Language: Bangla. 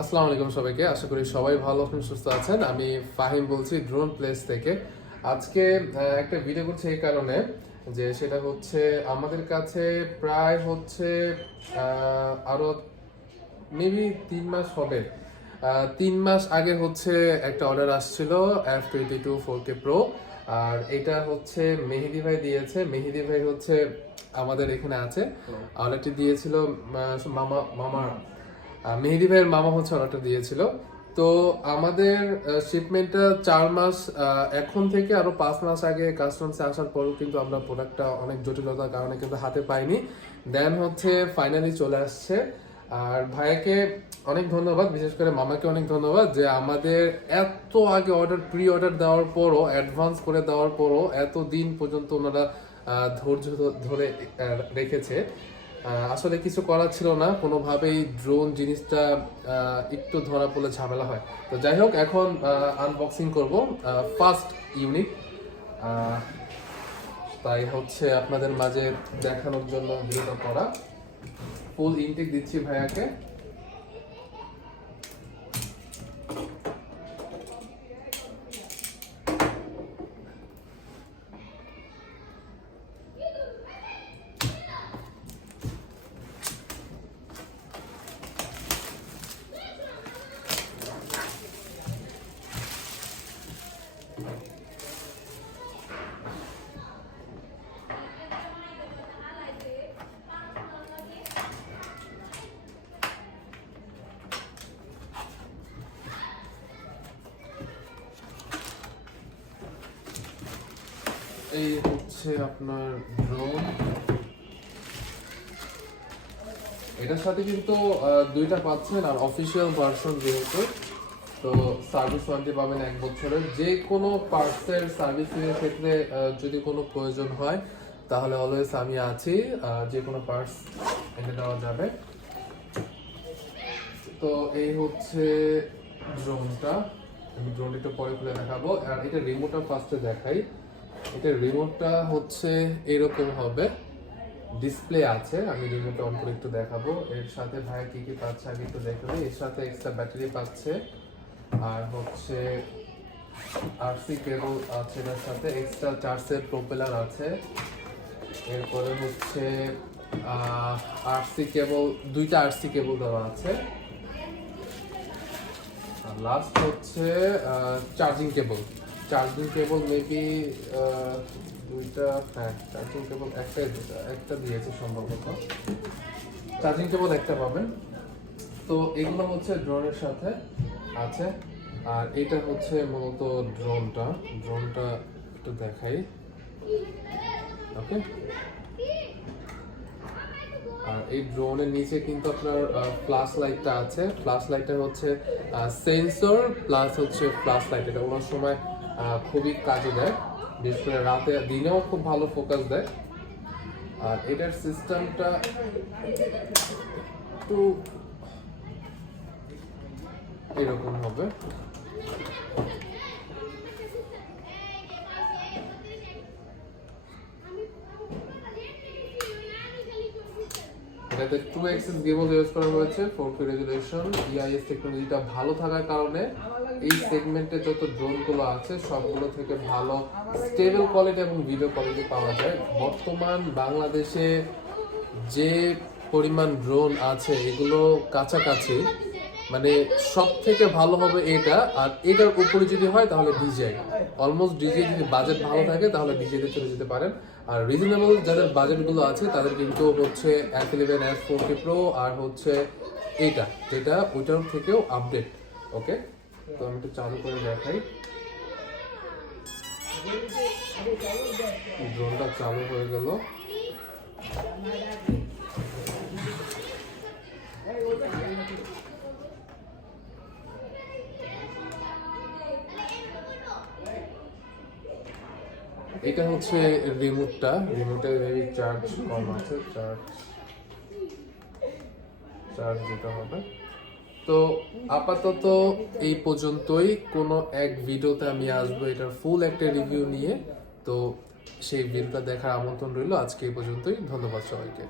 আসসালামু আলাইকুম সবাইকে, আশা করি সবাই ভালো আছেন, সুস্থ আছেন। আমি ফাহিম বলছি ড্রোন প্লেস থেকে। আজকে একটা ভিডিও করছি এই কারণে যে সেটা হচ্ছে আমাদের কাছে প্রায় হচ্ছে আরো মেবি 3 মাস হবে। 3 মাস আগে হচ্ছে একটা অর্ডার আসছিল F22 4K Pro, আর এটা হচ্ছে মেহেদি ভাই দিয়েছে। মেহেদি ভাই হচ্ছে আমাদের এখানে আছে, অর্ডারটি দিয়েছিল মামা মামা মেহেদি ভাইয়ের মামা হচ্ছে অর্ডারটা দিয়েছিল। তো আমাদের শিপমেন্টটা 4 মাস, এখন থেকে আরো 5 মাস আগে কাস্টমসে আসার পরও কিন্তু আমরা প্রোডাক্টটা অনেক জটিলতার কারণে কিন্তু হাতে পাইনি। দেন হচ্ছে ফাইনালি চলে আসছে। আর ভাইয়াকে অনেক ধন্যবাদ, বিশেষ করে মামাকে অনেক ধন্যবাদ যে আমাদের এত আগে প্রি অর্ডার দেওয়ার পরও, অ্যাডভান্স করে দেওয়ার পরও এত দিন পর্যন্ত ওনারা ধৈর্য ধরে রেখেছে। আসলে কিছু করার ছিল না, কোনোভাবেই ড্রোন জিনিসটা একটু ধরা পড়লে ঝামেলা হয়। তো যাই হোক, এখন আনবক্সিং করব ফার্স্ট ইউনিট। তাই হচ্ছে আপনাদের মাঝে দেখানোর জন্য ভিডিওটা করা। ফুল ইনটেক দিচ্ছি ভাইয়াকে। এই হচ্ছে আপনার ড্রোন। এটার সাথে কিন্তু দুইটা পাচ্ছেন, আর অফিসিয়াল ভার্সন যেহেতু, তো সার্ভিস ওয়ারেন্টি পাবেন 1 বছরের। যে কোনো পার্টসের সার্ভিসিং এর ক্ষেত্রে যদি কোনো প্রয়োজন হয় তাহলে অলওয়েজ আমি আছি, যে কোনো পার্টস এনে দেওয়া যাবে। তো এই হচ্ছে ড্রোনটা। আমি ড্রোনটা একটু পরে খুলে দেখাবো। আর এটা রিমোটটা ফার্স্টে দেখাই। এটা রিমোটটা হচ্ছে এরকম হবে, ডিসপ্লে আছে। আমি রিমোট অন করে একটু দেখাবো। এর সাথে ভাই কি কি পাচ্ছে আমি একটু দেখাবো। এর সাথে এক্সট্রা ব্যাটারি পাচ্ছে, আর হচ্ছে আরসি কেবল আছে, এর সাথে এক্সট্রা চার্জের প্রোপেলার আছে। এরপরে হচ্ছে আরসি কেবল, দুইটা আরসি কেবল দেওয়া আছে। আর লাস্ট হচ্ছে charging cable. Charging cable maybe দুইটা, হ্যাঁ চার্জিং কেবল একটা দিয়েছে সম্ভবত। চার্জিং কেবল একটা পাবেন। তো এগুলো হচ্ছে ড্রোনের সাথে আছে। আর এটা হচ্ছে মূলত ড্রোনটা একটু দেখাই। ওকে, আর এই ড্রোনের নিচে কিন্তু আপনার ফ্ল্যাশ লাইটটা আছে। ফ্ল্যাশ লাইটটা হচ্ছে সেন্সর প্লাস হচ্ছে ফ্ল্যাশ লাইট। এটা কোনো সময় খুবই কাজে দেয়, বিশেষ করে রাতে, দিনেও খুব ভালো ফোকাস দেয়। আর এটার সিস্টেমটা একটু এরকম হবে। এটাতে 2 অ্যাক্সিস গিম্বল ইউজ করা হয়েছে, 4K রেজোলিউশন। ইআইএস টেকনোলজিটা ভালো থাকার কারণে এই সেগমেন্টে যত ড্রোনগুলো আছে সবগুলো থেকে ভালো স্টেবল কোয়ালিটি এবং ভিডিও কোয়ালিটি পাওয়া যায়। বর্তমান বাংলাদেশে যে পরিমাণ ড্রোন আছে এগুলো কাছাকাছি, মানে সব থেকে ভালো হবে এটা। আর এটার উপরে যদি হয় তাহলে ডিজিআই, অলমোস্ট ডিজিআই যদি বাজেট ভালো থাকে তাহলে ডিজিআইতে চলে যেতে পারেন। আর রিজনেবল যাদের বাজেটগুলো আছে তাদের কিন্তু হচ্ছে F11s 4K Pro, আর হচ্ছে এটা যেটা ওইটার থেকেও আপডেট। ওকে, তো আমি একটু চালু করে দেখাই। ড্রোনটা চালু হয়ে গেল। এটা হচ্ছে রিমোটের চার্জ কম আছে, চার্জ দিতে হবে। তো আপাতত এই পর্যন্তই। কোনো এক ভিডিওতে আমি আসবো এটার ফুল একটা রিভিউ নিয়ে। তো সেই ভিডিওটা দেখার আমন্ত্রণ রইল। আজকে এই পর্যন্তই, ধন্যবাদ সবাইকে।